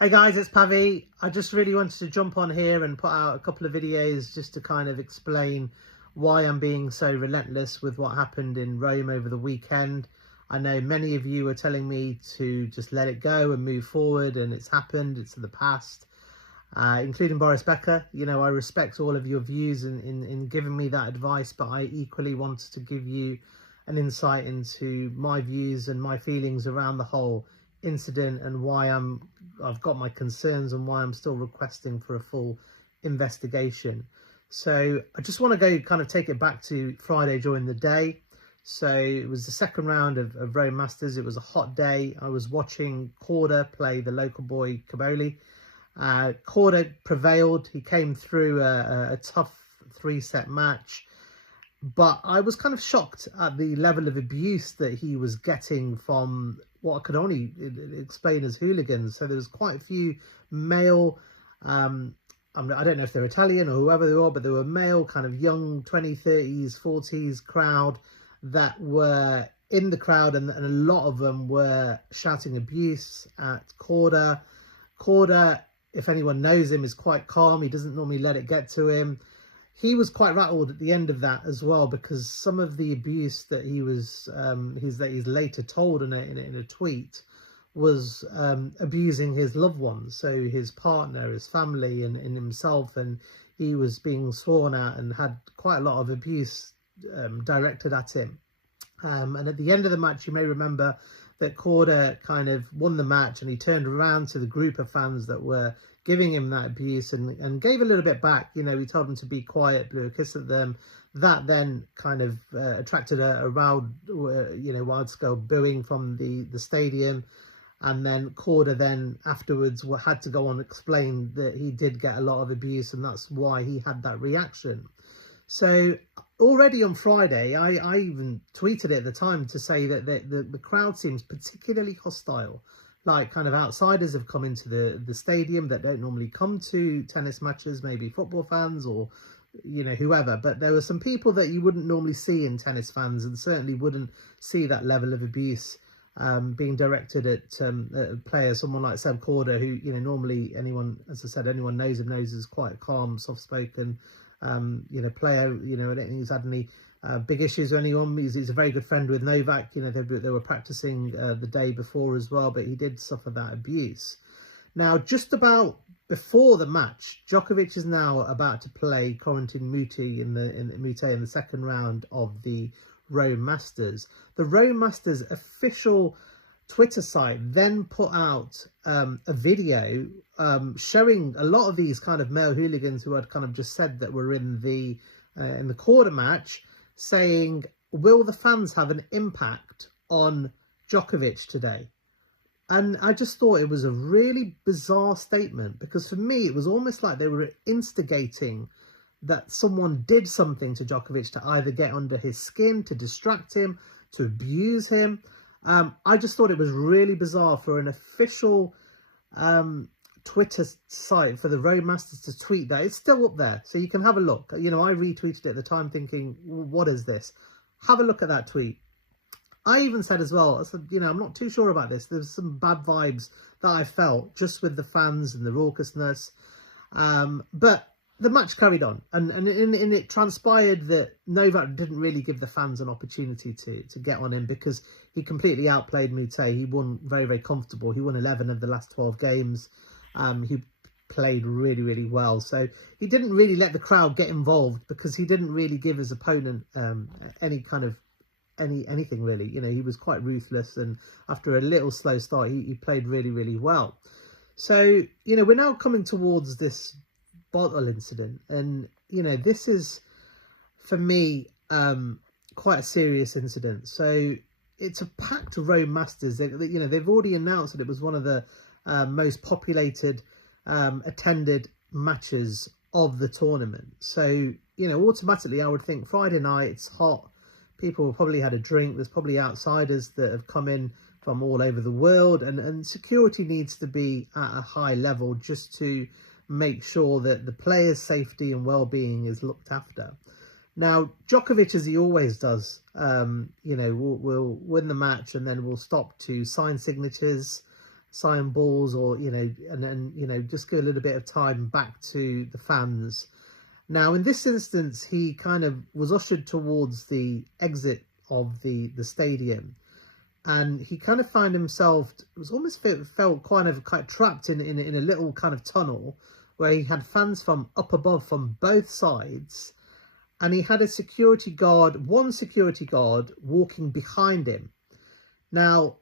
Hey guys, it's Pavi. I just really wanted to jump on here and put out a couple of videos just to kind of explain why I'm being so relentless with what happened in Rome over the weekend. I know many of you are telling me to just let it go and move forward, and it's happened, it's in the past, including Boris Becker. You know, I respect all of your views in giving me that advice, but I equally wanted to give you an insight into my views and my feelings around the whole incident and why I've got my concerns and why I'm still requesting for a full investigation. So I just want to go kind of take it back to Friday during the day. So it was the second round of Rome Masters. It was a hot day. I was watching Korda play the local boy Kaboli. Korda prevailed. He came through a tough three-set match. But I was kind of shocked at the level of abuse that he was getting from what I could only explain as hooligans. So there was quite a few male, I don't know if they're Italian or whoever they are, but they were male, kind of young 20s, 30s, 40s crowd that were in the crowd, and a lot of them were shouting abuse at Korda. Korda, if anyone knows him, is quite calm. He doesn't normally let it get to him. He was quite rattled at the end of that as well, because some of the abuse that he was, he's later told in a tweet, was abusing his loved ones, so his partner, his family, and himself, and he was being sworn at and had quite a lot of abuse directed at him. And at the end of the match, you may remember that Korda kind of won the match, and he turned around to the group of fans that were giving him that abuse and gave a little bit back. You know, he told them to be quiet, blew a kiss at them. That then kind of attracted a wide-scale booing from the stadium. And then Korda then afterwards had to go on and explain that he did get a lot of abuse, and that's why he had that reaction. So already on Friday, I even tweeted it at the time to say that the crowd seems particularly hostile. Like, kind of outsiders have come into the stadium that don't normally come to tennis matches, maybe football fans or, you know, whoever. But there were some people that you wouldn't normally see in tennis fans, and certainly wouldn't see that level of abuse being directed at a player, someone like Seb Korda, who, you know, normally anyone, as I said, anyone knows him knows is quite calm, soft-spoken, player. You know, I don't think he's had any big issues with anyone. He's a very good friend with Novak. You know, they were practicing the day before as well, but he did suffer that abuse. Now, just about before the match, Djokovic is now about to play Corentin Moutet in the second round of the Rome Masters. The Rome Masters official Twitter site then put out a video showing a lot of these kind of male hooligans who had kind of just said that were in the Korda match, saying, will the fans have an impact on Djokovic today? And I just thought it was a really bizarre statement, because for me it was almost like they were instigating that someone did something to Djokovic to either get under his skin, to distract him, to abuse him. I just thought it was really bizarre for an official Twitter site for the Rome Masters to tweet that. It's still up there, so you can have a look. You know, I retweeted it at the time thinking, what is this? Have a look at that tweet. I even said as well, I said, you know, I'm not too sure about this. There's some bad vibes that I felt just with the fans and the raucousness. But the match carried on, and it transpired that Novak didn't really give the fans an opportunity to get on him, because he completely outplayed Moutet. He won very, very comfortable. He won 11 of the last 12 games. He played really, really well. So he didn't really let the crowd get involved, because he didn't really give his opponent anything really. You know, he was quite ruthless, and after a little slow start, he played really, really well. So, you know, we're now coming towards this bottle incident, and, you know, this is, for me, quite a serious incident. So it's a packed Rome Masters. They've already announced that it was one of the most populated, attended matches of the tournament. So, you know, automatically I would think Friday night, it's hot, people will probably had a drink, there's probably outsiders that have come in from all over the world, and security needs to be at a high level just to make sure that the players' safety and well-being is looked after. Now, Djokovic, as he always does, will win the match and then will stop to sign signatures. sign balls, or, you know, and then, you know, just give a little bit of time back to the fans. Now, in this instance, he kind of was ushered towards the exit of the stadium, and he kind of found himself, it was almost felt kind of trapped in a little kind of tunnel where he had fans from up above from both sides, and he had a security guard, one security guard walking behind him. Now,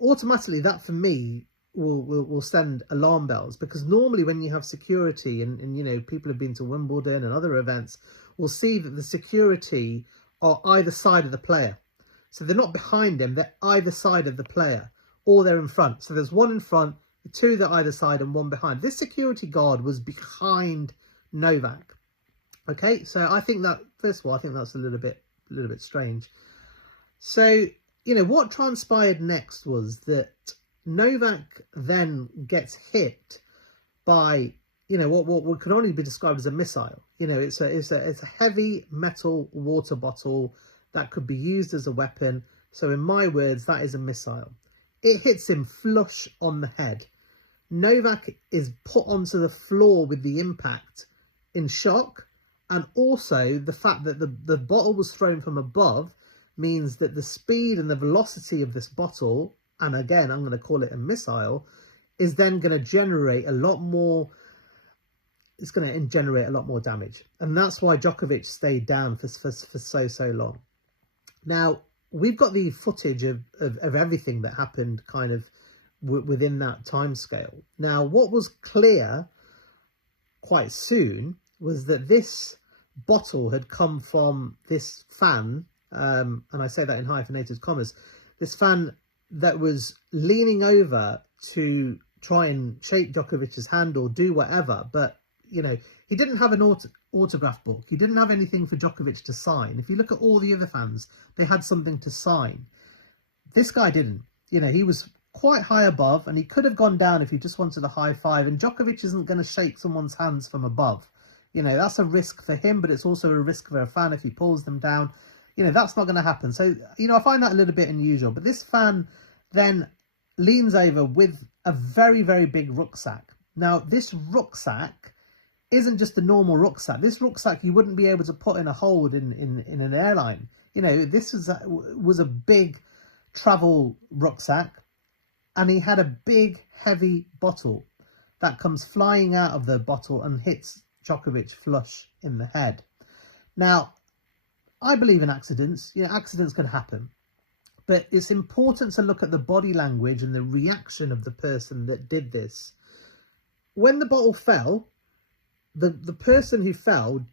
automatically that for me will send alarm bells, because normally when you have security, and you know, people have been to Wimbledon and other events, will see that the security are either side of the player. So they're not behind him, they're either side of the player, or they're in front. So there's one in front, two that either side, and one behind. This security guard was behind Novak. Okay, so I think that, first of all, I think that's a little bit strange. So, you know, what transpired next was that Novak then gets hit by, you know, what could only be described as a missile. You know, it's a heavy metal water bottle that could be used as a weapon. So in my words, that is a missile. It hits him flush on the head. Novak is put onto the floor with the impact in shock, and also the fact that the bottle was thrown from above means that the speed and the velocity of this bottle, and again, I'm going to call it a missile, is then going to generate a lot more, it's going to generate a lot more damage. And that's why Djokovic stayed down for so long. Now, we've got the footage of everything that happened kind of within that time scale. Now, what was clear quite soon was that this bottle had come from this fan, and I say that in hyphenated commas, this fan that was leaning over to try and shake Djokovic's hand or do whatever, but, you know, he didn't have an autograph book. He didn't have anything for Djokovic to sign. If you look at all the other fans, they had something to sign. This guy didn't. You know, he was quite high above, and he could have gone down if he just wanted a high five, and Djokovic isn't going to shake someone's hands from above. You know, that's a risk for him, but it's also a risk for a fan if he pulls them down. You know, that's not going to happen. So, you know, I find that a little bit unusual. But this fan then leans over with a very, very big rucksack. Now, this rucksack isn't just a normal rucksack. This rucksack you wouldn't be able to put in a hold in an airline. You know, this was a big travel rucksack, and he had a big, heavy bottle that comes flying out of the bottle and hits Djokovic flush in the head. Now, I believe in accidents. You know, accidents can happen. But it's important to look at the body language and the reaction of the person that did this. When the bottle fell, the person who fell,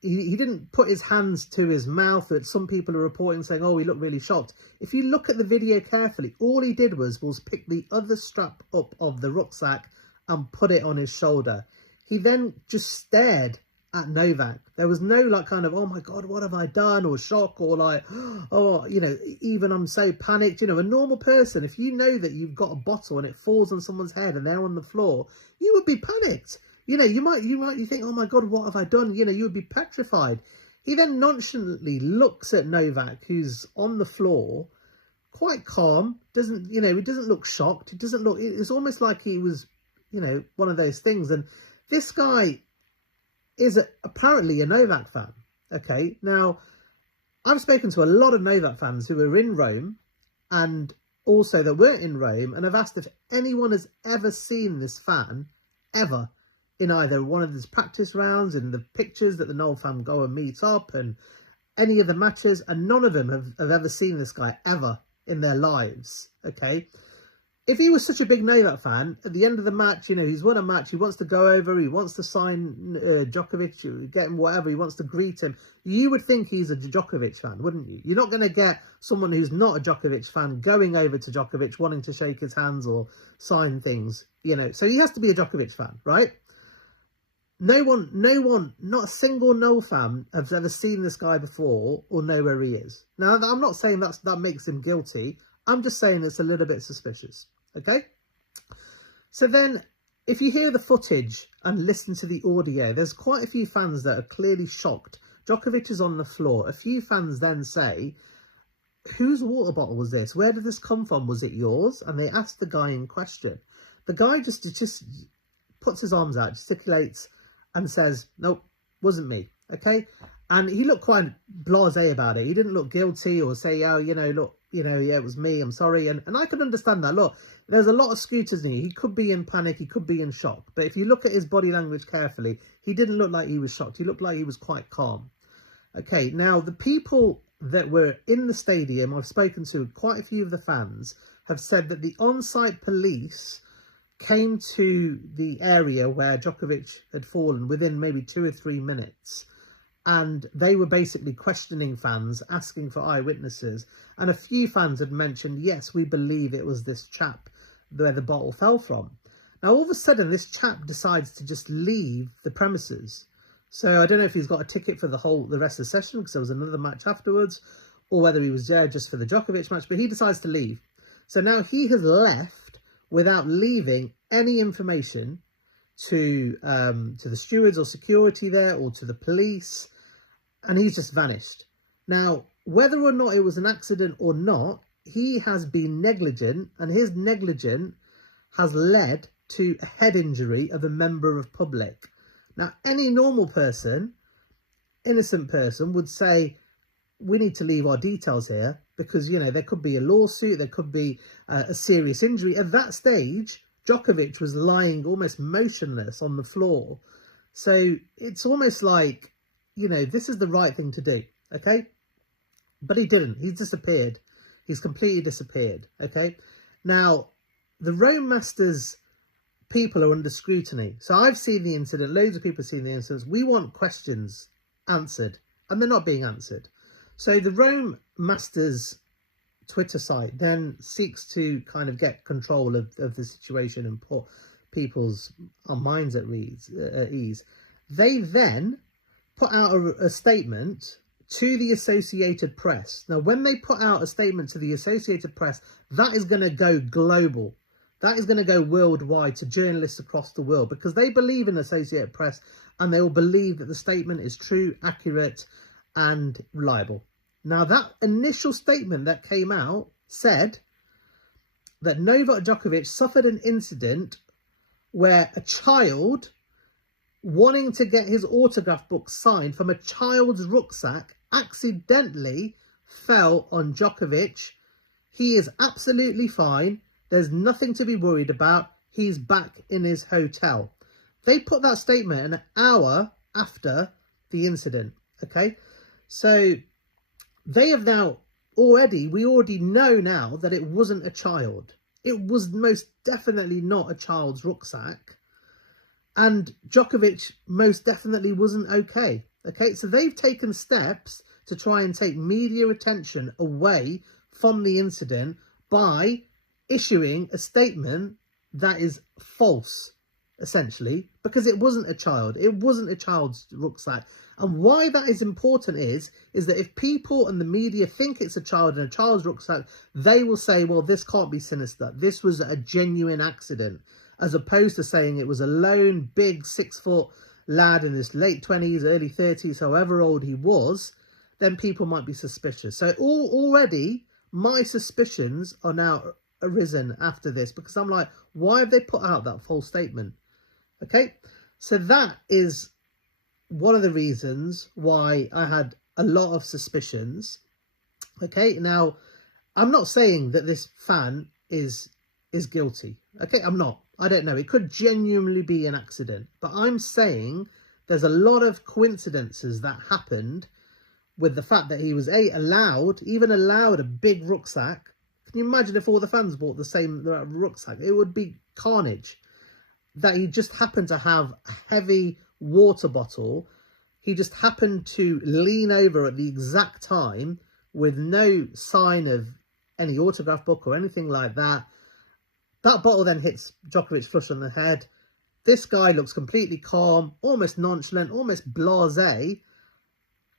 he didn't put his hands to his mouth. That some people are reporting saying, oh, he looked really shocked. If you look at the video carefully, all he did was pick the other strap up of the rucksack and put it on his shoulder. He then just stared at Novak. There was no like kind of, oh my God, what have I done? Or shock, or like, oh, you know, even I'm so panicked. You know, a normal person, if you know that you've got a bottle and it falls on someone's head and they're on the floor, you would be panicked. You know, you think, oh my God, what have I done? You know, you would be petrified. He then nonchalantly looks at Novak, who's on the floor, quite calm, doesn't, you know, he doesn't look shocked. It doesn't look, it's almost like he was, you know, one of those things. And this guy is apparently a Novak fan. Okay, now I've spoken to a lot of Novak fans who are in Rome and also that weren't in Rome, and I've asked if anyone has ever seen this fan ever in either one of his practice rounds, in the pictures that the Noel fan go and meet up, and any of the matches, and none of them have ever seen this guy ever in their lives. Okay, if he was such a big Novak fan, at the end of the match, you know, he's won a match, he wants to go over, he wants to sign Djokovic, get him whatever, he wants to greet him, you would think he's a Djokovic fan, wouldn't you? You're not going to get someone who's not a Djokovic fan going over to Djokovic, wanting to shake his hands or sign things, you know. So he has to be a Djokovic fan, right? No one, not a single Noel fan has ever seen this guy before or know where he is. Now, I'm not saying that makes him guilty. I'm just saying it's a little bit suspicious, okay? So then, if you hear the footage and listen to the audio, there's quite a few fans that are clearly shocked. Djokovic is on the floor. A few fans then say, whose water bottle was this? Where did this come from? Was it yours? And they asked the guy in question. The guy just puts his arms out, gesticulates, and says, nope, wasn't me. Okay. And he looked quite blasé about it. He didn't look guilty or say, oh, look, yeah, it was me, I'm sorry. And I can understand that. Look, there's a lot of scrutiny. He could be in panic. He could be in shock. But if you look at his body language carefully, he didn't look like he was shocked. He looked like he was quite calm. Okay, now the people that were in the stadium, I've spoken to quite a few of the fans, have said that the on-site police came to the area where Djokovic had fallen within maybe 2 or 3 minutes. And they were basically questioning fans, asking for eyewitnesses. And a few fans had mentioned, yes, we believe it was this chap where the bottle fell from. Now, all of a sudden, this chap decides to just leave the premises. So I don't know if he's got a ticket for the rest of the session, because there was another match afterwards, or whether he was there just for the Djokovic match, but he decides to leave. So now he has left without leaving any information to the stewards or security there, or to the police, and he's just vanished. Now, whether or not it was an accident or not, he has been negligent, and his negligence has led to a head injury of a member of public. Now, any normal person, innocent person, would say, we need to leave our details here, because, there could be a lawsuit, there could be a serious injury. At that stage, Djokovic was lying almost motionless on the floor. So it's almost like, this is the right thing to do, okay? But he didn't. He's disappeared. He's completely disappeared, okay? Now, the Rome Masters people are under scrutiny. So I've seen the incident. Loads of people have seen the incidents. We want questions answered, and they're not being answered. So the Rome Masters Twitter site then seeks to kind of get control of the situation and put people's minds at ease. They then put out a statement to the Associated Press. Now, when they put out a statement to the Associated Press, that is going to go global. That is going to go worldwide to journalists across the world, because they believe in Associated Press, and they will believe that the statement is true, accurate, and reliable. Now, that initial statement that came out said that Novak Djokovic suffered an incident where a child, wanting to get his autograph book signed from a child's rucksack, accidentally fell on Djokovic. He is absolutely fine. There's nothing to be worried about. He's back in his hotel. They put that statement an hour after the incident, okay? So they have now we already know now that it wasn't a child. It was most definitely not a child's rucksack. And Djokovic most definitely wasn't okay. Okay, so they've taken steps to try and take media attention away from the incident by issuing a statement that is false, essentially, because it wasn't a child. It wasn't a child's rucksack. And why that is important is that if people and the media think it's a child in a child's rucksack, they will say, well, this can't be sinister. This was a genuine accident, as opposed to saying it was a lone, big 6-foot lad in his late 20s, early 30s, however old he was, then people might be suspicious. So already my suspicions are now arisen after this, because I'm like, why have they put out that false statement? Okay, so that is one of the reasons why I had a lot of suspicions. Okay, now I'm not saying that this fan is guilty. Okay, I'm not. I don't know. It could genuinely be an accident, but I'm saying there's a lot of coincidences that happened with the fact that he was allowed a big rucksack. Can you imagine if all the fans bought the same rucksack? It would be carnage. That he just happened to have a heavy water bottle. He just happened to lean over at the exact time with no sign of any autograph book or anything like that. That bottle then hits Djokovic flush on the head. This guy looks completely calm, almost nonchalant, almost blasé,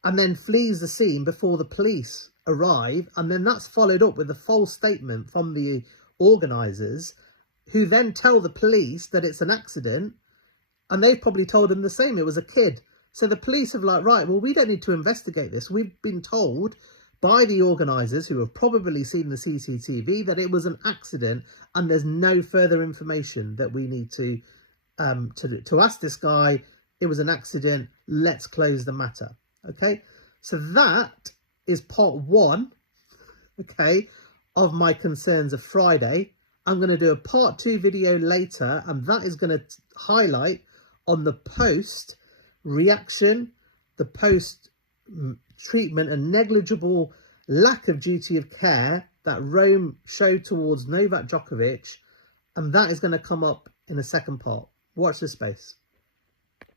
and then flees the scene before the police arrive. And then that's followed up with a false statement from the organisers, who then tell the police that it's an accident, and they've probably told them the same. It was a kid. So the police have like, right, well, we don't need to investigate this. We've been told by the organisers, who have probably seen the CCTV, that it was an accident and there's no further information that we need to ask this guy. It was an accident. Let's close the matter. Okay, so that is part one, okay, of my concerns of Friday. I'm going to do a part 2 video later, and that is going to highlight on the post reaction, the post treatment and negligible lack of duty of care that Rome showed towards Novak Djokovic, and that is going to come up in the second part. Watch this space.